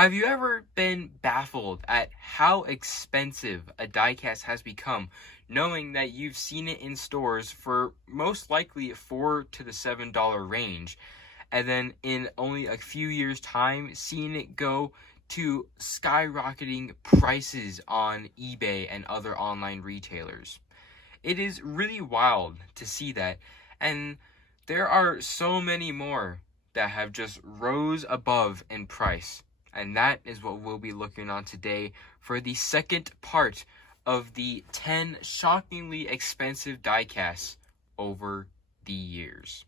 Have you ever been baffled at how expensive a diecast has become, knowing that you've seen it in stores for most likely $4 to the $7 range, and then in only a few years' time, seeing it go to skyrocketing prices on eBay and other online retailers? It is really wild to see that, and there are so many more that have just rose above in price. And that is what we'll be looking on today for the second part of the 10 shockingly expensive diecasts over the years.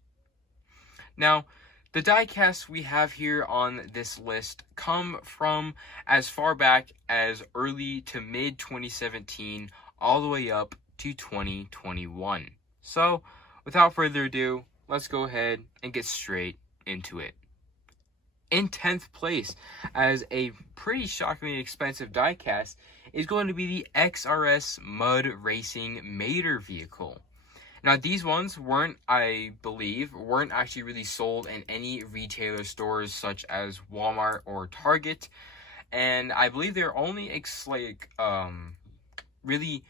Now, the diecasts we have here on this list come from as far back as early to mid 2017 all the way up to 2021. So, without further ado, let's go ahead and get straight into it. In 10th place, as a pretty shockingly expensive diecast, is going to be the XRS Mud Racing Mater vehicle. Now, these ones weren't actually really sold in any retailer stores such as Walmart or Target, and I believe they're only really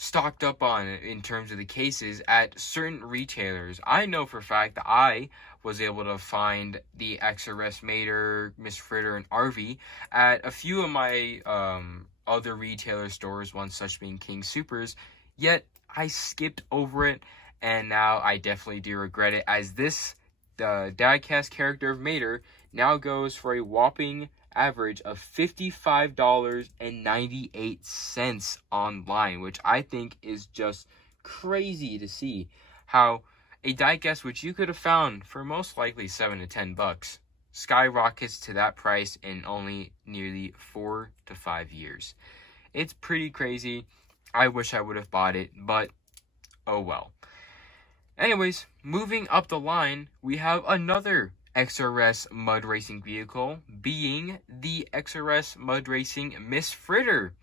stocked up on in terms of the cases at certain retailers. I know for a fact that I was able to find the XRS Mater, Miss Fritter, and RV at a few of my other retailer stores, one such being King Supers, yet I skipped over it, and now I definitely do regret it, as the diecast character of Mater now goes for a whopping average of $55.98 online, which I think is just crazy to see how a diecast which you could have found for most likely $7 to $10 skyrockets to that price in only nearly 4 to 5 years. It's pretty crazy. I wish I would have bought it, but oh well. Anyways, moving up the line, we have another XRS Mud Racing vehicle, being the XRS Mud Racing Miss Fritter.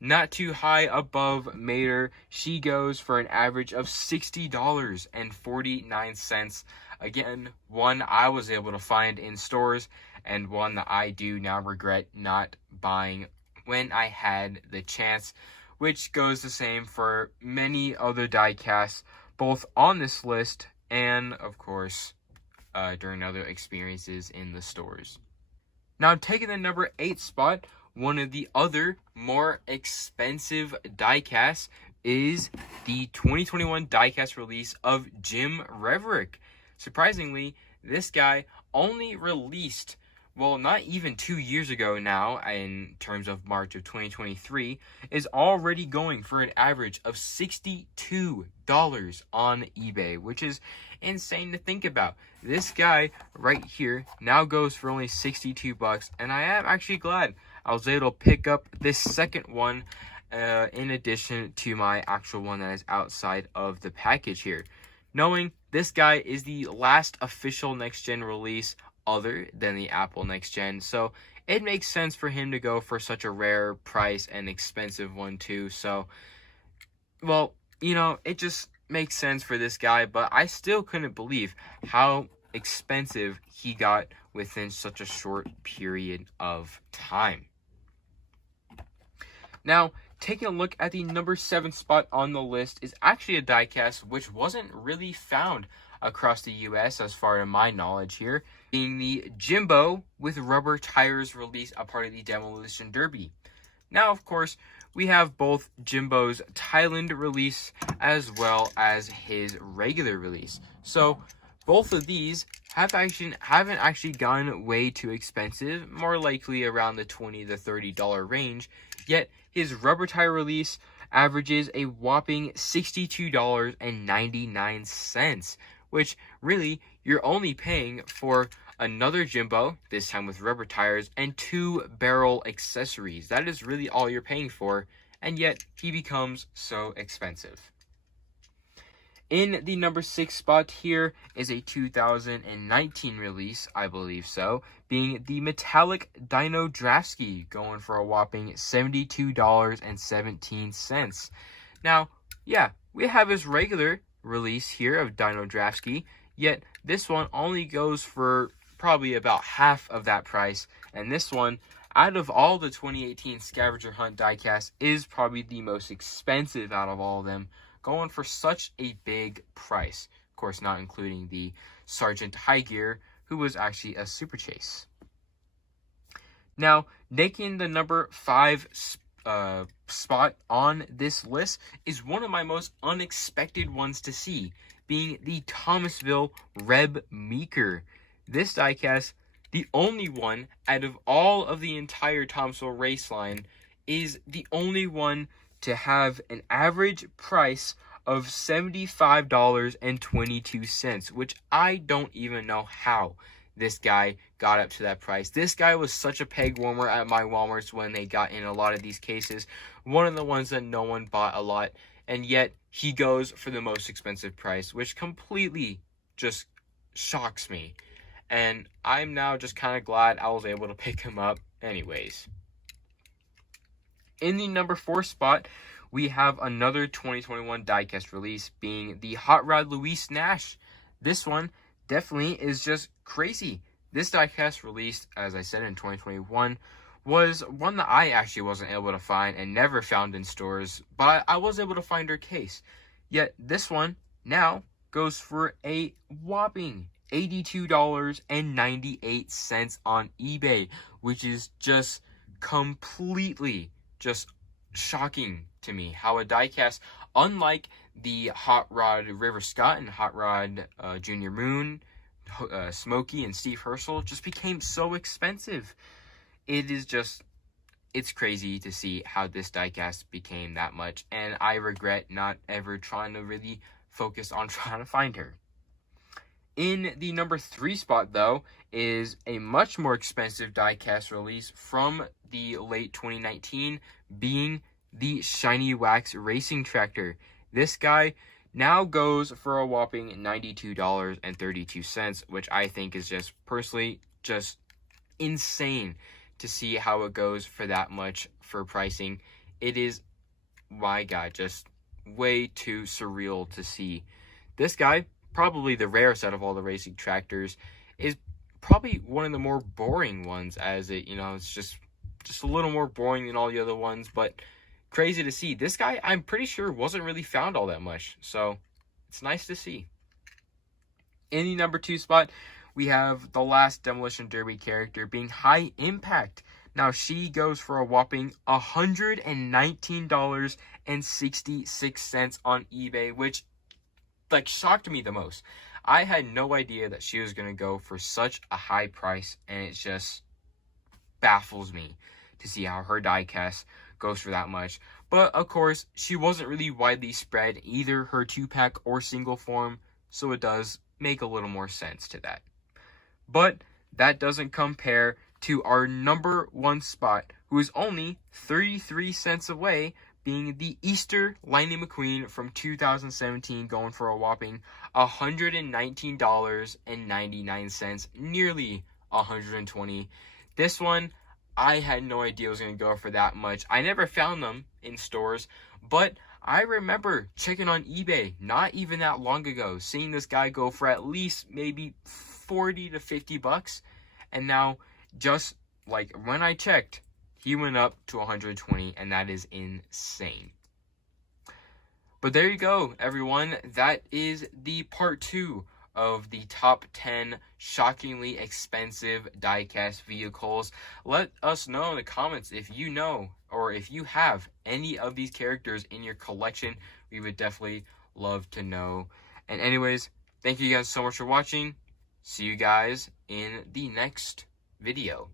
Not too high above Mater. She goes for an average of $60.49. Again, one I was able to find in stores, and one that I do now regret not buying when I had the chance, which goes the same for many other diecasts, both on this list and, of course, during other experiences in the stores. Now, taking the number 8 spot, one of the other more expensive diecasts is the 2021 diecast release of Jim Reverick. Surprisingly, this guy only released, well, not even 2 years ago now, in terms of March of 2023, is already going for an average of $62 on eBay, which is insane to think about. This guy right here now goes for only $62, and I am actually glad I was able to pick up this second one in addition to my actual one that is outside of the package here, knowing this guy is the last official next-gen release other than the Apple Next Gen, so it makes sense for him to go for such a rare price and expensive one too. So, well, it just makes sense for this guy, but I still couldn't believe how expensive he got within such a short period of time. Now, taking a look at the number 7 spot on the list is actually a diecast which wasn't really found across the US as far as my knowledge here, being the Jimbo with rubber tires release, a part of the Demolition Derby. Now, of course, we have both Jimbo's Thailand release as well as his regular release. So both of these haven't actually gone way too expensive, more likely around the $20 to $30 range, yet his rubber tire release averages a whopping $62.99, which really you're only paying for another Jimbo, this time with rubber tires, and 2 barrel accessories. That is really all you're paying for, and yet he becomes so expensive. In the number 6 spot here is a 2019 release, I believe so, being the Metallic Dino Draftsky, going for a whopping $72.17. Now, yeah, we have his regular release here of Dino Draftsky, yet this one only goes for probably about half of that price, and this one out of all the 2018 Scavenger Hunt diecast, is probably the most expensive out of all of them, going for such a big price. Of course, not including the Sergeant High Gear, who was actually a Super Chase. Now, making the number 5 spot on this list is one of my most unexpected ones to see, being the Thomasville Reb Meeker. This diecast, the only one out of all of the entire Thomasville race line, is the only one to have an average price of $75.22, which I don't even know how this guy got up to that price. This guy was such a peg warmer at my Walmarts when they got in a lot of these cases. One of the ones that no one bought a lot, and yet he goes for the most expensive price, which completely just shocks me. And I'm now just kind of glad I was able to pick him up anyways. In the number 4 spot, we have another 2021 diecast release, being the Hot Rod Luis Nash. This one definitely is just crazy. This diecast released, as I said, in 2021, was one that I actually wasn't able to find and never found in stores, but I was able to find her case. Yet this one now goes for a whopping $82.98 on eBay, which is just completely just shocking to me how a diecast, unlike the Hot Rod River Scott and Hot Rod Junior Moon, Smokey and Steve Herschel, just became so expensive. It's crazy to see how this diecast became that much, and I regret not ever trying to really focus on trying to find her. In the number 3 spot, though, is a much more expensive diecast release from the late 2019, being the Shiny Wax Racing Tractor. This guy now goes for a whopping $92.32, which I think is just personally just insane to see how it goes for that much for pricing. It is, my God, just way too surreal to see. This guy, probably the rarest out of all the racing tractors, is probably one of the more boring ones, as it, it's just a little more boring than all the other ones, but crazy to see. This guy, I'm pretty sure, wasn't really found all that much, so it's nice to see. In the number 2 spot, we have the last Demolition Derby character, being High Impact. Now, she goes for a whopping $119.66 on eBay, which shocked me the most. I had no idea that she was going to go for such a high price, and it just baffles me to see how her diecast goes for that much. But of course, she wasn't really widely spread, either her 2-pack or single form, so it does make a little more sense to that. But that doesn't compare to our number 1 spot, who is only 33 cents away, being the Easter Lightning McQueen from 2017, going for a whopping $119.99, nearly $120. This one, I had no idea it was going to go for that much. I never found them in stores, but I remember checking on eBay not even that long ago, seeing this guy go for at least maybe 40 to 50 bucks, and now just like when I checked, he went up to 120, and that is insane. But there you go, everyone. That is the part 2 of the top 10 shockingly expensive diecast vehicles. Let us know in the comments if you know or if you have any of these characters in your collection. We would definitely love to know. And anyways, thank you guys so much for watching. See you guys in the next video.